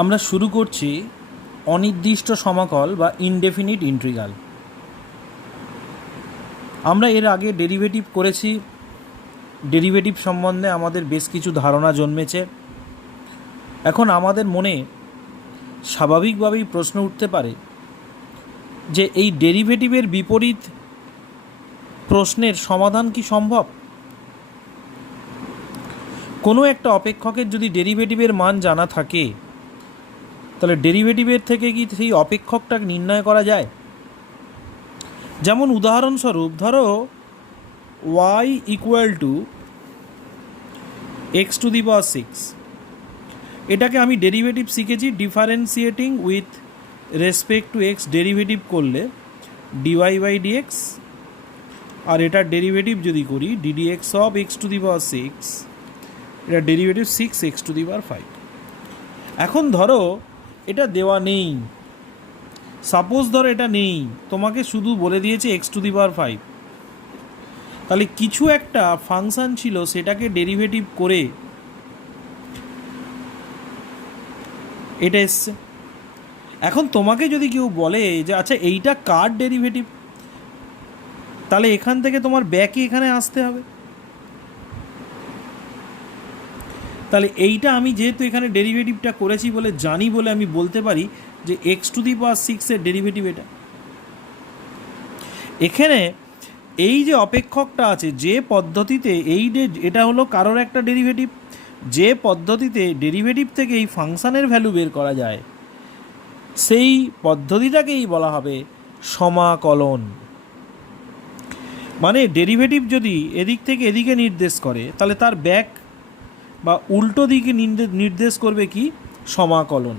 আমরা শুরু করছি অনির্দিষ্ট সমাকল বা ইনডেফিনিট ইন্টিগ্রাল। আমরা এর আগে ডেরিভেটিভ করেছি। ডেরিভেটিভ সম্বন্ধে আমাদের বেশ কিছু ধারণা জন্মেছে। এখন আমাদের মনে স্বাভাবিকভাবেই প্রশ্ন উঠতে পারে যে এই ডেরিভেটিভের বিপরীত প্রশ্নের সমাধান কি সম্ভব? কোনো একটা অপেক্ষকের যদি ডেরিভেটিভের মান জানা থাকে, তাহলে ডেরিভেটিভের থেকে কি সেই অপেক্ষকটা নির্ণয় করা যায়? যেমন উদাহরণস্বরূপ ধরো y equal to x to the power 6। এটাকে আমি ডেরিভেটিভ শিখেছি differentiating with respect to x derivative করলে ডিওয়াই বাই ডিএক্স, আর এটার ডেরিভেটিভ যদি করি ddx of x to the power 6, এটা derivative 6 x to the power 5। এখন ধরো এটা দেওয়া নেই, সাপোজ ধরো এটা নেই, তোমাকে শুধু বলে দিয়েছে এক্স টু দি পাওয়ার 5। তাহলে কিছু একটা ফাংশান ছিল, সেটাকে ডেরিভেটিভ করে এটা এসছে। এখন তোমাকে যদি কেউ বলে যে আচ্ছা এইটা কার ডেরিভেটিভ, তাহলে এখান থেকে তোমার ব্যাকে এখানে আসতে হবে। তাহলে এইটা আমি যেহেতু এখানে ডেরিভেটিভটা করেছি বলে জানি, বলে আমি বলতে পারি যে এক্স টু দি পাওয়ার 6-এর ডেরিভেটিভ এটা। এখানে এই যে অপেক্ষকটা আছে, যে পদ্ধতিতে এটা হলো কারোর একটা ডেরিভেটিভ, যে পদ্ধতিতে ডেরিভেটিভ থেকে এই ফাংশানের ভ্যালু বের করা যায়, সেই পদ্ধতিটাকেই বলা হবে সমাকলন। মানে ডেরিভেটিভ যদি এদিক থেকে এদিকে নির্দেশ করে, তাহলে তার ব্যাক বা উল্টো দিকে নির্দেশ করবে কি? সমাকলন।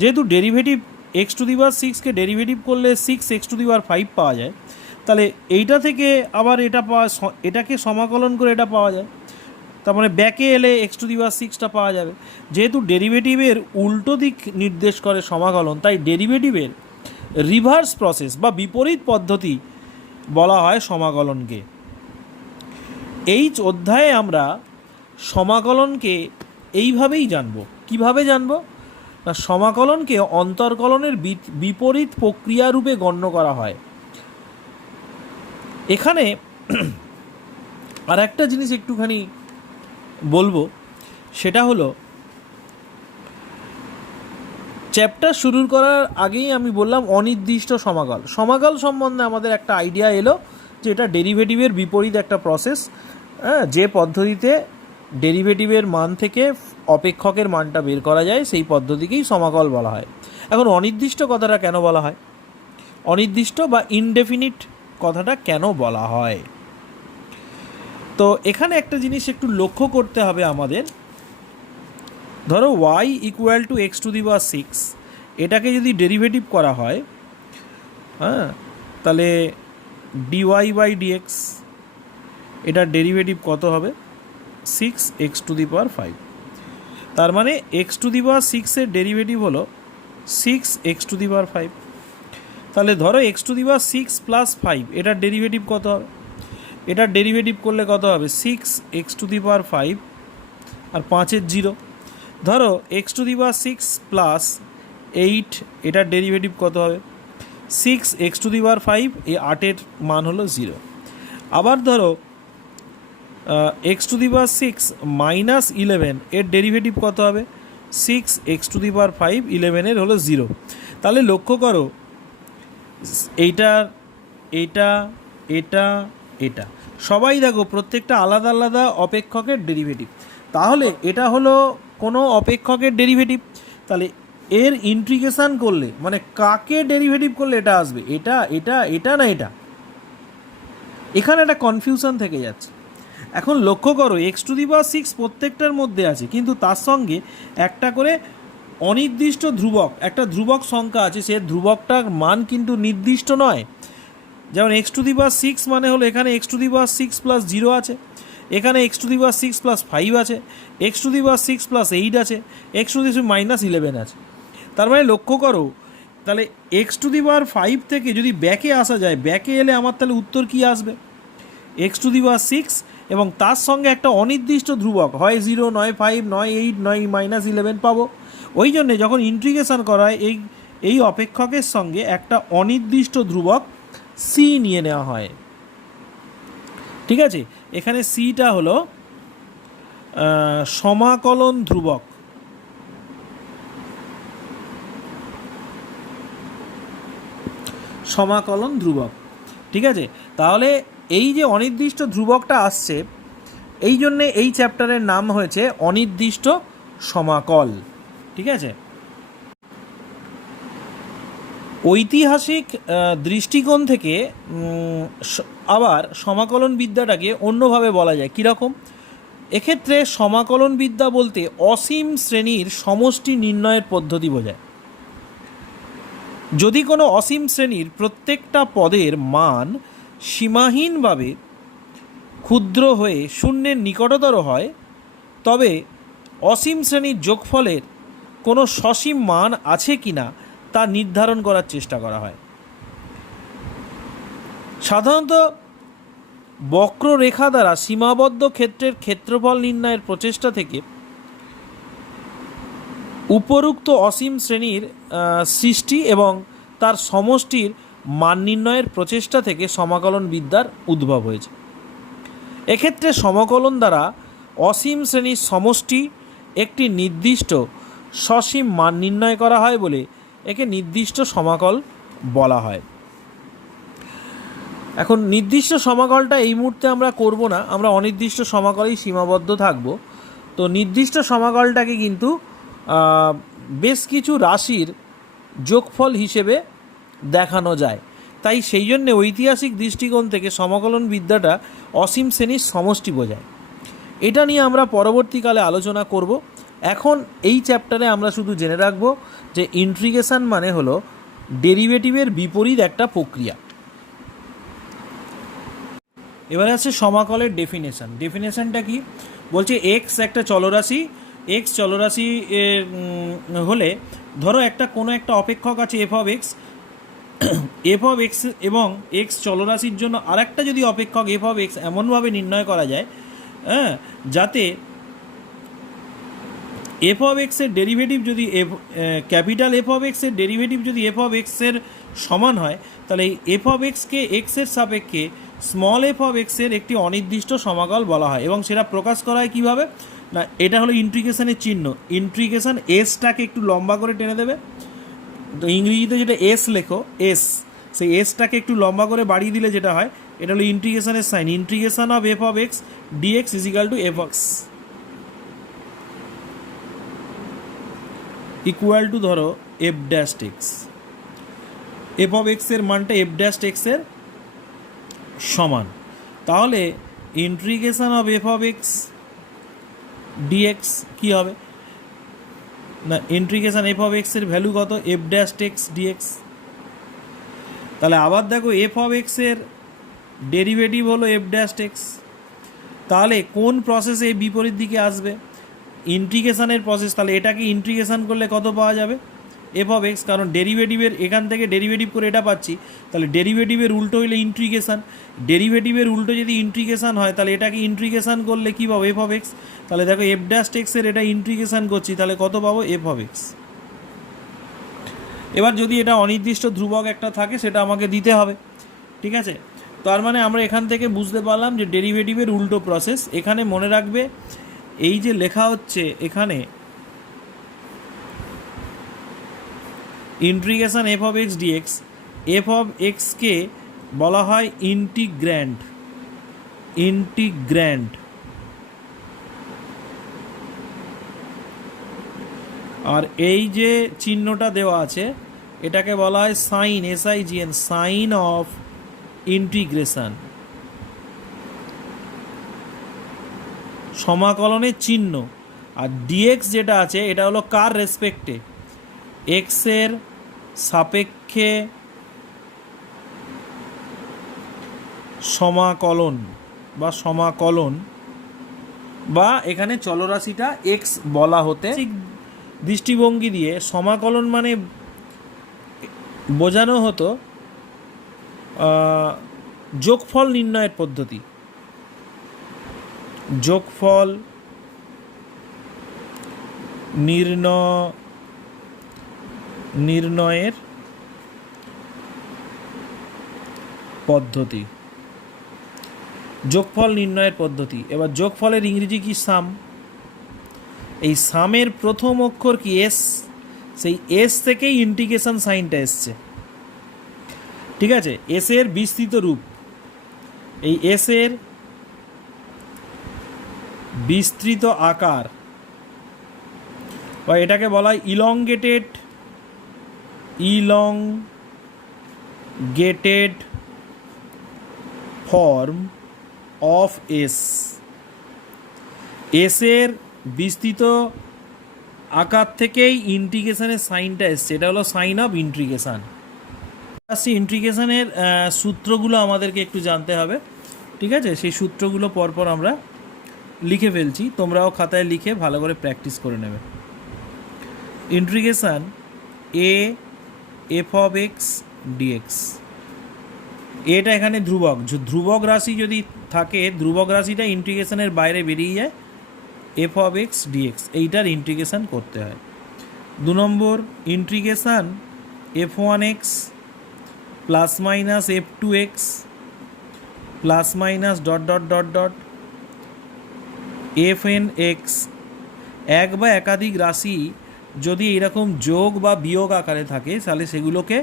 যেহেতু derivative x to the power 6-কে ডেরিভেটিভ করলে 6 এক্স টু দি পাওয়ার 5 পাওয়া যায়, তাহলে এইটা থেকে আবার এটাকে সমাকলন করে এটা পাওয়া যায়। তার মানে ব্যাকে এলে এক্স টু দি পাওয়ার 6টা পাওয়া যাবে। যেহেতু ডেরিভেটিভের উল্টো দিক নির্দেশ করে সমাকলন, তাই ডেরিভেটিভের রিভার্স প্রসেস বা বিপরীত পদ্ধতি বলা হয় সমাকলনকে। এই অধ্যায়ে আমরা সমাকলনকে এইভাবেই জানব। কিভাবে জানব না, সমাকলনকে অন্তর্কলনের বিপরীত প্রক্রিয়া রূপে গণ্য করা হয়। এখানে আর একটা জিনিস একটুখানি বলবো, সেটা হলো চ্যাপ্টার শুরু করার আগেই আমি বললাম অনির্দিষ্ট সমাকল সম্বন্ধে আমাদের একটা আইডিয়া এলো যে এটা ডেরিভেটিভের বিপরীত একটা প্রসেস। যে পদ্ধতিতে ডেরিভেটিভের মান থেকে অপেক্ষকের মানটা বের করা যায়, সেই পদ্ধতিকেই সমাকল বলা হয়। এখন অনির্দিষ্ট কথাটা কেন বলা হয়, অনির্দিষ্ট বা ইনডেফিনিট কথাটা কেন বলা হয়? তো এখানে একটা জিনিস একটু লক্ষ্য করতে হবে আমাদের। ধরো y equal to x to the power 6, এটাকে যদি ডেরিভেটিভ করা হয়, তাহলে ডিওয়াই বাই ডিএক্স, এটার ডেরিভেটিভ কত হবে? 6 এক্স টু দি পাওয়ার 5। তার মানে এক্স টু দি পাওয়ার 6-এর ডেরিভেটিভ হলো 6 এক্স টু দি পাওয়ার 5। তাহলে ধরো x to the power 6 plus 5, এটার ডেরিভেটিভ কত হবে? এটার ডেরিভেটিভ করলে কত হবে? 6 এক্স টু দি পাওয়ার 5 আর 5-এর 0। ধরো x to the power 6 plus 8, এটার ডেরিভেটিভ কত হবে? 6 এক্স টু দি পাওয়ার 5, এই 8-এর মান হলো 0। আবার ধরো x to the power 6 minus 11, এর ডেরিভেটিভ কত হবে? 6 এক্স টু দি পাওয়ার 5, 11-এর হলো 0। তাহলে লক্ষ্য করো, এইটা এটা এটা এটা সবাই দেখো প্রত্যেকটা আলাদা আলাদা অপেক্ষকের ডেরিভেটিভ। তাহলে এটা হলো কোনো অপেক্ষকের ডেরিভেটিভ, তাহলে এর ইন্টিগ্রেশন করলে মানে কাকে ডেরিভেটিভ করলে এটা আসবে? এটা এটা এটা না এটা? এখানে একটা কনফিউশন থেকে যাচ্ছে। এখন লক্ষ্য করো, এক্স টু দি পাওয়ার 6 প্রত্যেকটার মধ্যে আছে, কিন্তু তার সঙ্গে একটা করে অনির্দিষ্ট ধ্রুবক, একটা ধ্রুবক সংখ্যা আছে, সে ধ্রুবকটার মান কিন্তু নির্দিষ্ট নয়। যেমন এক্স টু দি পাওয়ার 6 মানে হলো এখানে x to the power 6 plus 0 আছে, এখানে x to the power 6 plus 5 আছে, x to the power 6 plus 8 আছে, এক্স টু দি মাইনাস 11 আছে। তার মানে লক্ষ্য করো, তাহলে এক্স টু দি পাওয়ার 5 থেকে যদি ব্যাকে আসা যায়, ব্যাকে এলে আমার তাহলে উত্তর কী আসবে? এক্স টু দি পাওয়ার 6 এবং তার সঙ্গে একটা অনির্দিষ্ট ধ্রুবক, হয় 0, নয় 5, নয় 8, নয় -11 পাবো। ওই জন্যে যখন ইন্টিগ্রেশন করা হয় এই অপেক্ষকের সঙ্গে একটা অনির্দিষ্ট ধ্রুবক সি নিয়ে নেওয়া হয়। ঠিক আছে, এখানে সিটা হলো সমাকলন ধ্রুবক। সমাকলন ধ্রুবক, ঠিক আছে। তাহলে এই যে অনির্দিষ্ট ধ্রুবকটা আসছে, এই জন্যে এই চ্যাপ্টারের নাম হয়েছে অনির্দিষ্ট সমাকল। ঠিক আছে, ঐতিহাসিক দৃষ্টিকোণ থেকে আবার সমাকলন বিদ্যাটাকে অন্যভাবে বলা যায়। কীরকম? এক্ষেত্রে সমাকলন বিদ্যা বলতে অসীম শ্রেণীর সমষ্টি নির্ণয়ের পদ্ধতি বোঝায়। যদি কোনো অসীম শ্রেণীর প্রত্যেকটা পদের মান সীমাহীনভাবে ক্ষুদ্র হয়ে শূন্যের নিকটতর হয়, তবে অসীম শ্রেণীর যোগফলের কোনো সসীম মান আছে কি না তা নির্ধারণ করার চেষ্টা করা হয়। সাধারণত বক্ররেখা দ্বারা সীমাবদ্ধ ক্ষেত্রের ক্ষেত্রফল নির্ণয়ের প্রচেষ্টা থেকে উপরোক্ত অসীম শ্রেণীর সৃষ্টি এবং তার সমষ্টির মান নির্ণয়ের প্রচেষ্টা থেকে সমাকলন বিদ্যার উদ্ভব হয়েছে। এক্ষেত্রে সমাকলন দ্বারা অসীম শ্রেণীর সমষ্টি একটি নির্দিষ্ট সসীম মান নির্ণয় করা হয় বলে একে নির্দিষ্ট সমাকল বলা হয়। এখন নির্দিষ্ট সমাকলটা এই মুহূর্তে আমরা করব না, আমরা অনির্দিষ্ট সমাকলেই সীমাবদ্ধ থাকব। তো নির্দিষ্ট সমাকলটাকে কিন্তু বেশ কিছু রাশির যোগফল হিসেবে দেখানো যায়। তাই সেই জন্যে ঐতিহাসিক দৃষ্টিকোণ থেকে সমাকলন বিদ্যাটা অসীম শ্রেণীর সমষ্টি বোঝায়। এটা নিয়ে আমরা পরবর্তীকালে আলোচনা করব। এখন এই চ্যাপ্টারে আমরা শুধু জেনে রাখব যে ইন্টিগ্রেশন মানে হলো ডেরিভেটিভের বিপরীত একটা প্রক্রিয়া। এবারে আছে সমাকলের ডেফিনেশন। ডেফিনেশনটা কি বলছে? এক্স একটা চলরাশি, এক্স চলরাশি হলে ধরো কোনো একটা অপেক্ষক আছে F of x, f of x এবং এক্স চলরাশির জন্য আরেকটা যদি অপেক্ষক এফ অফ এক্স এমনভাবে নির্ণয় করা যায় যাতে এফ অফ এক্সের ডেরিভেটিভ যদি ক্যাপিটাল এফ অফ এক্সের ডেরিভেটিভ যদি এফ অফ এক্সের সমান হয়, তাহলে এই এফ অফ এক্সকে এক্সের সাপেক্ষে স্মল এফ অফ এক্সের একটি অনির্দিষ্ট সমাকল বলা হয়। এবং সেটা প্রকাশ করা হয় কীভাবে না, এটা হলো ইন্টিগ্রেশনের চিহ্ন। ইন্টিগ্রেশন এসটাকে একটু লম্বা করে টেনে দেবে, তো ইংরেজিতে যেটা এস লেখো এস, সেই এসটাকে একটু লম্বা করে বাড়িয়ে দিলে যেটা হয়, এটা হলো ইন্টিগ্রেশনের sign. Integration of f of x dx is equal to f x equal to ধরো f dash x. F of এক্সের মানটা এফ ড্যাশ এক্সের সমান। তাহলে integration of f of x dx কী হবে না, ইন্টিগ্রেশন এফ অফ এক্সের ভ্যালু কত? F dash x dx. তাহলে আবার দেখো এফ অফ এক্সের ডেরিভেটিভ হলো এফ ড্যাশ এক্স। তাহলে কোন প্রসেসে বিপরীত দিকে আসবে? ইন্টিগ্রেশনের প্রসেস। তাহলে এটাকে ইন্টিগ্রেশন করলে কত পাওয়া যাবে? এফ অফ এক্স, কারণ ডেরিভেটিভের এখান থেকে ডেরিভেটিভ করে এটা পাচ্ছি, তাহলে ডেরিভেটিভের উল্টো হইলে ইন্টিগ্রেশন। ডেরিভেটিভের উল্টো যদি ইন্টিগ্রেশন হয়, তাহলে এটাকে ইন্টিগ্রেশন করলে কী পাবো? F of x. তাহলে দেখো এফ ড্যাশ এক্সের এটা ইন্টিগ্রেশন করছি, তাহলে কত পাবো? F of x. এবার যদি এটা অনির্দিষ্ট ধ্রুবক একটা থাকে, সেটা আমাকে দিতে হবে। ঠিক আছে, তার মানে আমরা এখান থেকে বুঝতে পারলাম যে ডেরিভেটিভের উল্টো প্রসেস। এখানে মনে রাখবে, এই যে লেখা হচ্ছে এখানে integration f of x dx, f of এক্সকে বলা হয় ইন্টিগ্র্যান্ড। ইন্টিগ্র্যান্ড আর এই যে চিহ্নটা দেওয়া আছে এটাকে বলা হয় sign, SIGN, sign of integration, সমাকলনের চিহ্ন। আর ডিএক্স যেটা আছে এটা হলো কার রেসপেক্টে? এক্সের সাপেক্ষে সমাকলন বা সমাকলন, বা এখানে চলরাশিটা এক্স বলা হতে দৃষ্টিভঙ্গি দিয়ে সমাকলন মানে বোঝানো হতো যোগফল নির্ণয়ের পদ্ধতি। যোগফল নির্ণয় নির্ণয়ের পদ্ধতি, যোগফল নির্ণয়ের পদ্ধতি। এবার যোগফলের ইংরেজি কি? সাম। এই সামের প্রথম অক্ষর কি? এস। সেই এস থেকেই ইন্টিগ্রেশন সাইনটা এসছে, ঠিক আছে। এস এর বিস্তৃত রূপ, এই এস এর বিস্তৃত আকার, বা এটাকে বলা হয় elongated form of S. S এর বিস্তৃত আকার থেকেই ইন্টিগ্রেশনের সাইনটা এসছে, এটা হলো সাইন অফ ইন্টিগ্রেশন। ইন্টিগ্রেশনের সূত্রগুলো আমাদেরকে একটু জানতে হবে, ঠিক আছে। সেই সূত্রগুলো পরপর আমরা লিখে ফেলছি, তোমরাও খাতায় লিখে ভালো করে প্র্যাকটিস করে নেবে। Integration a f of x dx, এটা এখানে ধ্রুবক, ধ্রুবক রাশি যদি থাকে, ধ্রুবক রাশিটা ইন্টিগ্রেশনের বাইরে বেরিয়ে যায়, এফ অফ এক্স ডিএক্স এইটার ইন্টিগ্রেশন করতে হয়। 2 নম্বর integration f one x plus minus f two x plus minus dot dot dot dot f n x. এক বা একাধিক রাশি যদি এরকম যোগ বা বিয়োগ আকারে থাকে তাহলে সেগুলোকে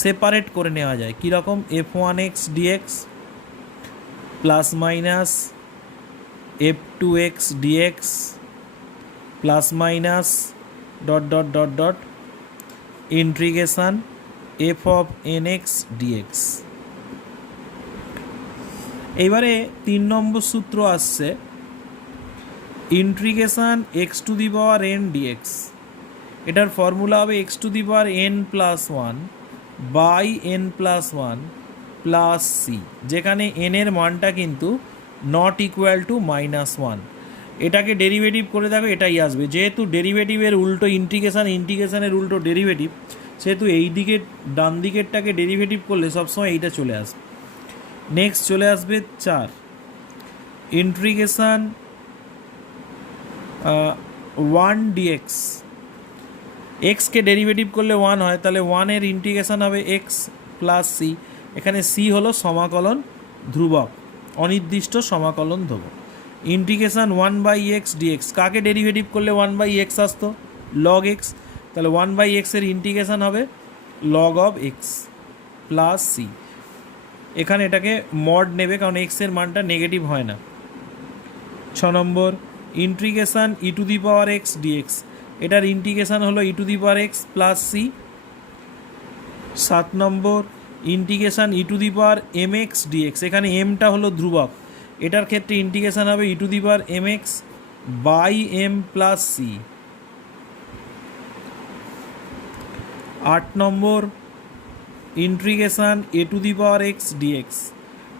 সেপারেট করে নেওয়া যায়। কীরকম? F one x dx plus minus f two x dx plus minus dot dot dot dot integration f of n x dx. এইবারে 3 নম্বর সূত্র আসছে integration x to the power n dx. এটার ফর্মুলা হবে x to the power n plus one by n plus one plus c, যেখানে n এর মানটা কিন্তু নট ইকুয়াল টু -1। এটাকে ডেরিভেটিভ করে দেখো, এটাই আসবে। যেহেতু ডেরিভেটিভের উল্টো ইন্টিগ্রেশন, ইন্টিগ্রেশনের উল্টো ডেরিভেটিভ, সেহেতু এই দিকের ডান দিকেরটাকে ডেরিভেটিভ করলে সবসময় এইটা চলে আসবে। নেক্সট চলে আসবে 4 ইন্টিগ্রেশন 1 ডিএক্স। এক্সকে ডেরিভেটিভ করলে 1 হয়, তাহলে 1 এর ইন্টিগ্রেশন হবে এক্স প্লাস সি। এখানে সি হলো সমাকলন ধ্রুবক, অনির্দিষ্ট সমাকলন ধ্রুবক। ইন্টিগ্রেশন 1 বাই এক্স ডিএক্স, কাকে ডেরিভেটিভ করলে 1 বাই এক্স আসতো? Log x. তাহলে 1 বাই এক্সের ইন্টিগ্রেশন হবে log of x plus c. এখানে এটাকে মড নেবে, কারণ এক্সের মানটা নেগেটিভ হয় না। 6 নম্বর integration e to the power x dx, এটার ইন্টিগ্রেশন হলো e to the power x plus c. 7 নম্বর integration e to the power m x dx, এখানে এমটা হলো ধ্রুবক, এটার ক্ষেত্রে ইন্টিগ্রেশন হবে e to the power m x by m plus c. 8 নম্বর integration a to the power x dx,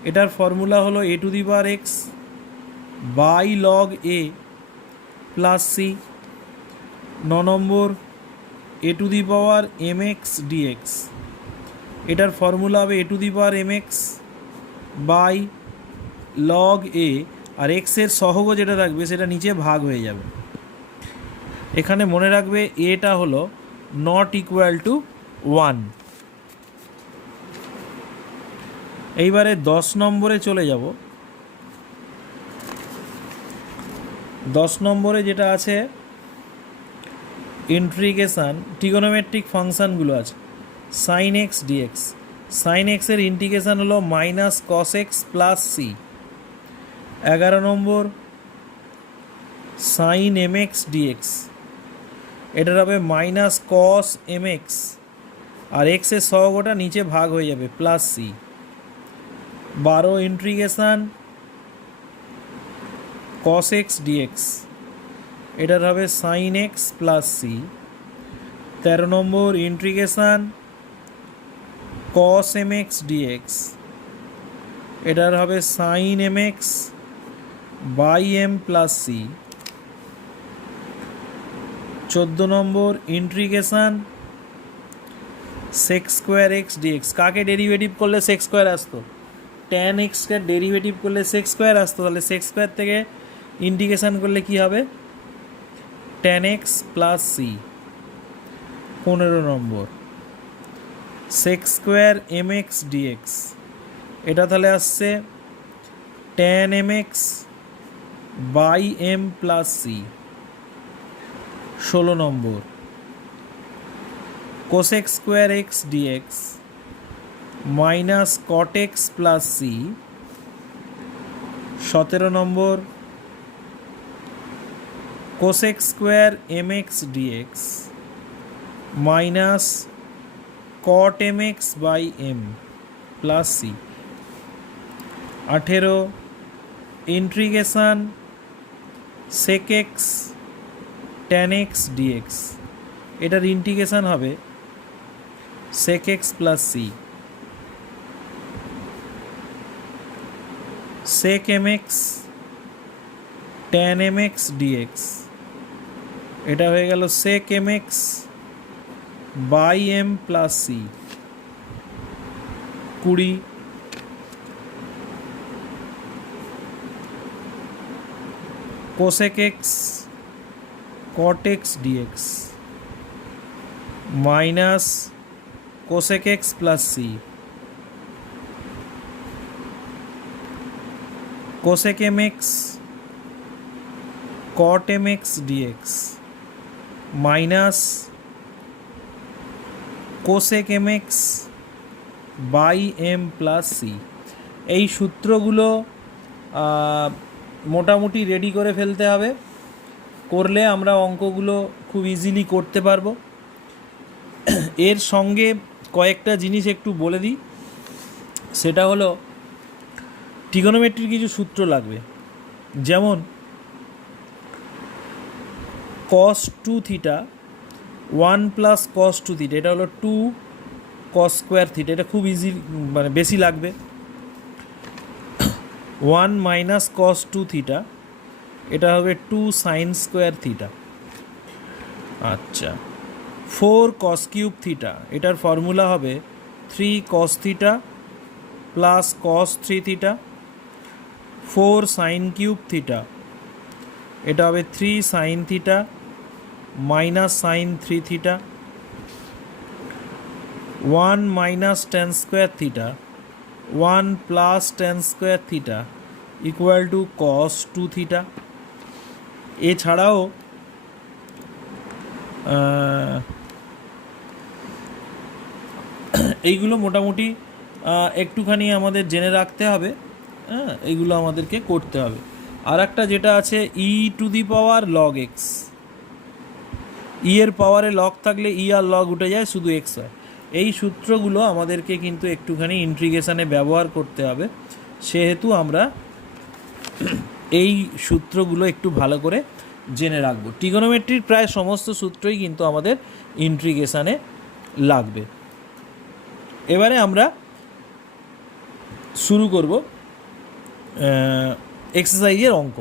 এটার ফর্মুলা হলো a to the power x by log A plus c. 9 নম্বর a to the power m x dx, এটার formula হবে a to the power m x by log a, আর এক্সের সহগ যেটা থাকবে সেটা নিচে ভাগ হয়ে যাবে। এখানে মনে রাখবে এটা হলো নট ইকুয়াল টু 1। এইবারে 10 নম্বরে চলে যাব। 10 নম্বরে যেটা আছে ইন্টিগ্রেশন ট্রিগোনোমেট্রিক ফাংশানগুলো আছে। সাইন এক্স ডিএক্স, সাইন এক্সের ইন্টিগ্রেশন হলো minus cos x plus c. 11 নম্বর সাইন এম এক্স ডিএক্স, এটার হবে মাইনাস কস এম এক্স, আর এক্সের সহগটা নিচে ভাগ হয়ে যাবে plus c. 12 integration cos x dx, এটার হবে সাইন এক্স প্লাস সি। 13 নম্বর integration cos m x dx, এটার হবে sine m x by m plus c. 14 নম্বর integration sec square x dx, কাকে ডেরিভেটিভ করলে সেক স্কোয়ার আসতো? ট্যান এক্সকে ডেরিভেটিভ করলে সেক স্কোয়ার আসতো, তাহলে সেক স্কোয়ার থেকে ইন্টিগ্রেশন করলে কি হবে? Tan x plus c. 15 নম্বর sec square m x dx, এটা তাহলে আসছে tan mx by m plus c. 16 নম্বর cosec square x dx minus cot x plus c. 17 নম্বর cosec square m x dx minus cot m x by m plus c. 18 integration sec x tan x dx, এটার integration হবে sec x plus c. Sec m x tan m x dx, এটা হয়ে গেল sec m x by m plus c. 20 cosec x cot x dx minus cosec x plus c. Cosec m x cot m x dx minus cosec m x by m plus c. এই সূত্রগুলো মোটামুটি ready করে ফেলতে হবে, করলে আমরা অঙ্কগুলো খুব ইজিলি করতে পারবো। এর সঙ্গে কয়েকটা জিনিস একটু বলে দিই, সেটা হলো ট্রিগোনোমেট্রির কিছু সূত্র লাগবে, যেমন cos 2 theta 1 plus cos 2 theta, এটা হলো 2 cos স্কোয়ার থিটা, এটা খুব ইজি মানে বেশি লাগবে। 1 মাইনাস cos 2 থিটা, এটা হবে 2 সাইন স্কোয়ার থিটা। আচ্ছা 4 cos কিউব থিটা, এটার ফর্মুলা হবে 3 cos theta plus cos 3 theta. 4 sine cube theta, এটা হবে 3 sine theta minus sine 3 theta. 1 minus tan square theta 1 plus tan square theta equal to cos 2 theta. এছাড়াও এইগুলো মোটামুটি একটুখানি আমাদের জেনে রাখতে হবে, হ্যাঁ এইগুলো আমাদেরকে করতে হবে। আর একটা যেটা আছে e to the power log x, e এর পাওয়ারে লগ থাকলে ই আর লগ উঠে যায়, শুধু এক্স হয়। এই সূত্রগুলো আমাদেরকে কিন্তু একটুখানি ইন্টিগ্রেশনে ব্যবহার করতে হবে, সেহেতু আমরা এই সূত্রগুলো একটু ভালো করে জেনে রাখবো। ট্রিগোনোমেট্রির প্রায় সমস্ত সূত্রই কিন্তু আমাদের ইন্টিগ্রেশনে লাগবে। এবারে আমরা শুরু করব এক্সারসাইজের অঙ্ক।